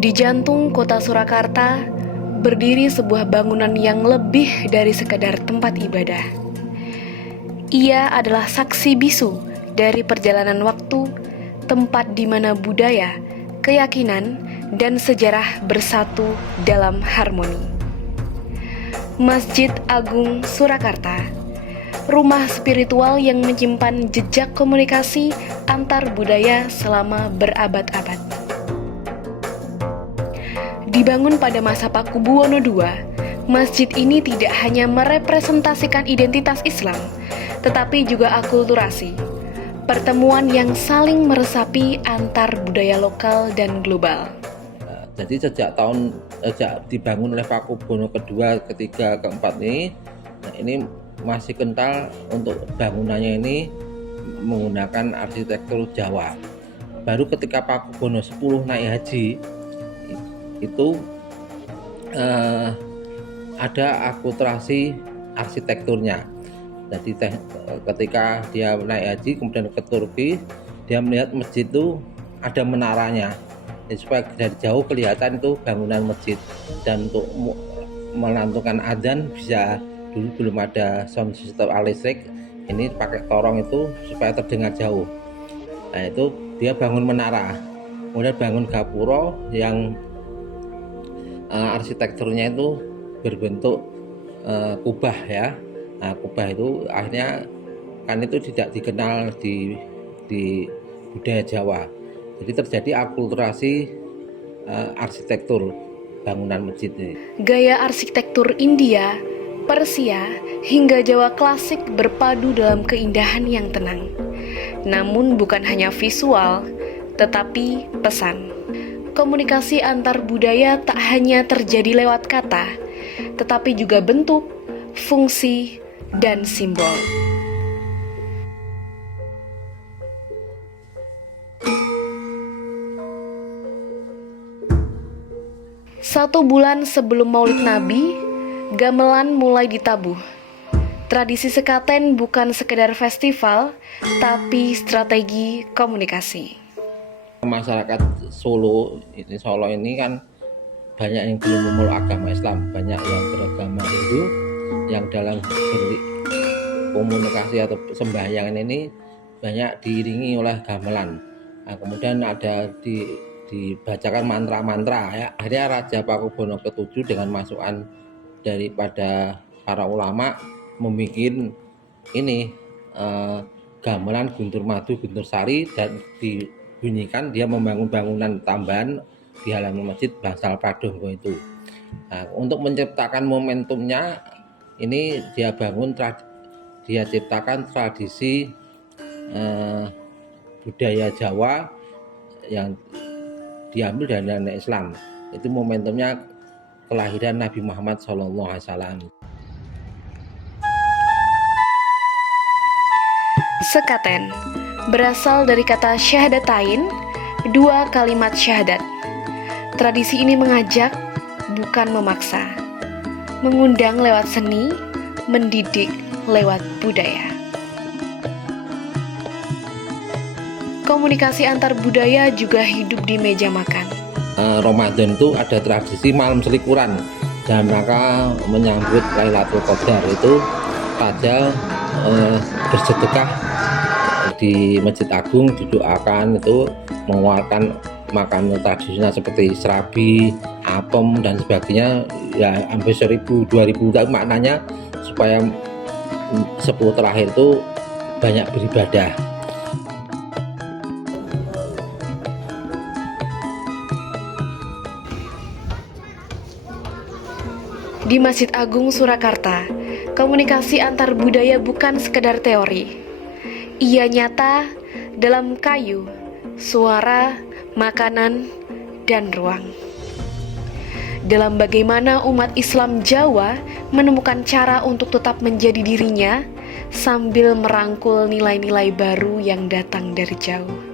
Di jantung kota Surakarta, berdiri sebuah bangunan yang lebih dari sekedar tempat ibadah. Ia adalah saksi bisu dari perjalanan waktu, tempat di mana budaya, keyakinan, dan sejarah bersatu dalam harmoni. Masjid Agung Surakarta, rumah spiritual yang menyimpan jejak komunikasi antar budaya selama berabad-abad. Dibangun pada masa Pakubuwono II, masjid ini tidak hanya merepresentasikan identitas Islam, tetapi juga akulturasi, pertemuan yang saling meresapi antar budaya lokal dan global. Jadi sejak dibangun oleh Pakubuwono II, ketiga, keempat ini masih kental untuk bangunannya ini menggunakan arsitektur Jawa. Baru ketika Pakubuwono X naik haji, itu ada akulturasi arsitekturnya. Jadi ketika dia naik haji kemudian ke Turki, dia melihat masjid itu ada menaranya. Jadi supaya dari jauh kelihatan itu bangunan masjid, dan untuk melantunkan adzan bisa, dulu belum ada sound system listrik, ini pakai torong itu supaya terdengar jauh. Nah itu dia bangun menara, kemudian bangun gapura yang arsitekturnya itu berbentuk kubah ya. Nah, kubah itu akhirnya kan itu tidak dikenal di budaya Jawa. Jadi terjadi akulturasi arsitektur bangunan masjid ini. Gaya arsitektur India, Persia, hingga Jawa klasik berpadu dalam keindahan yang tenang. Namun bukan hanya visual, tetapi pesan. Komunikasi antar budaya tak hanya terjadi lewat kata, tetapi juga bentuk, fungsi, dan simbol. Satu bulan sebelum Maulid Nabi, gamelan mulai ditabuh. Tradisi sekaten bukan sekedar festival, tapi strategi komunikasi. Masyarakat Solo ini kan banyak yang belum memeluk agama Islam, banyak yang beragama Hindu, yang dalam komunikasi atau sembahyangan ini banyak diiringi oleh gamelan. Nah, kemudian ada dibacakan mantra-mantra ya. Akhirnya Raja Pakubuwono ke-7 dengan masukan daripada para ulama membuat ini gamelan Guntur Madu Guntur Sari, dan dibunyikan dia membangun bangunan tambahan di halaman masjid Bangsal Pradongo itu. Nah, untuk menciptakan momentumnya ini dia ciptakan tradisi budaya Jawa yang diambil dari nenek Islam. Itu momentumnya kelahiran Nabi Muhammad SAW. Sekaten berasal dari kata syahadatain, dua kalimat syahadat. Tradisi ini mengajak, bukan memaksa, mengundang lewat seni, mendidik lewat budaya. Komunikasi antar budaya juga hidup di meja makan. Ramadan itu ada tradisi malam selikuran, dan maka menyambut Lailatul Qadar itu raja bersedekah di Masjid Agung, didoakan itu mengeluarkan makanan tradisional seperti serabi, apem dan sebagainya ya, hampir 1000-2000, tapi maknanya supaya 10 terakhir itu banyak beribadah. Di Masjid Agung Surakarta, komunikasi antar budaya bukan sekedar teori. Ia nyata dalam kayu, suara, makanan, dan ruang. Dalam bagaimana umat Islam Jawa menemukan cara untuk tetap menjadi dirinya sambil merangkul nilai-nilai baru yang datang dari jauh.